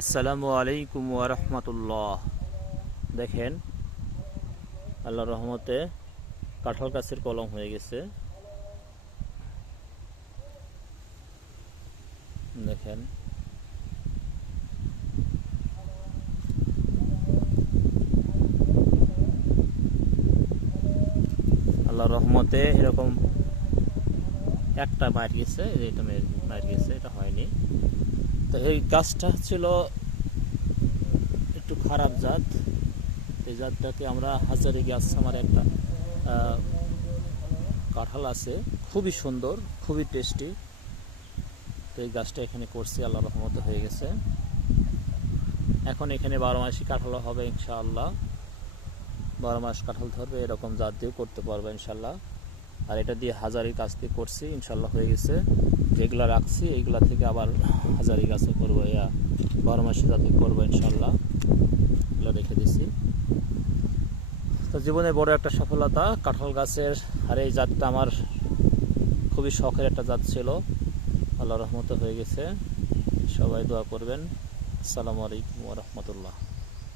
আসসালামু আলাইকুম ওয়া রাহমাতুল্লাহ। দেখেন আল্লাহর রহমতে কাঁঠাল গাছের কলম হয়ে গেছে। দেখেন আল্লাহর রহমতে এরকম একটা মার গেছে, এটা মার গেছে, এটা হয়নি। তো এই গাছটা ছিল একটু খারাপ জাত। এই জাতটাকে আমরা হাজারি গাছ, আমার একটা কাঁঠাল আছে, খুবই সুন্দর, খুবই টেস্টি। তো এই গাছটা এখানে করছি, আল্লাহ রহমতে হয়ে গেছে। এখন এখানে 12 মাসই কাঁঠাল হবে ইনশাআল্লাহ। 12 মাস কাঁঠাল ধরবে, এরকম জাত দিয়েও করতে পারবে ইনশাল্লাহ। আর এটা দিয়ে হাজারি গাছ দিয়ে করছি, ইনশাল্লাহ হয়ে গেছে। যেগুলা রাখছি এইগুলা থেকে আবার হাজারি গাছে করবো, 12 মাসে জাতি করবো ইনশাল্লাহ। এগুলো রেখে দিছি। তো জীবনে বড় একটা সফলতা কাঁঠাল গাছের। আর এই জাতটা আমার খুবই শখের একটা জাত ছিল, আল্লাহ রহমতে হয়ে গেছে। সবাই দোয়া করবেন। আসসালামু আলাইকুম ওয়া রাহমাতুল্লাহ।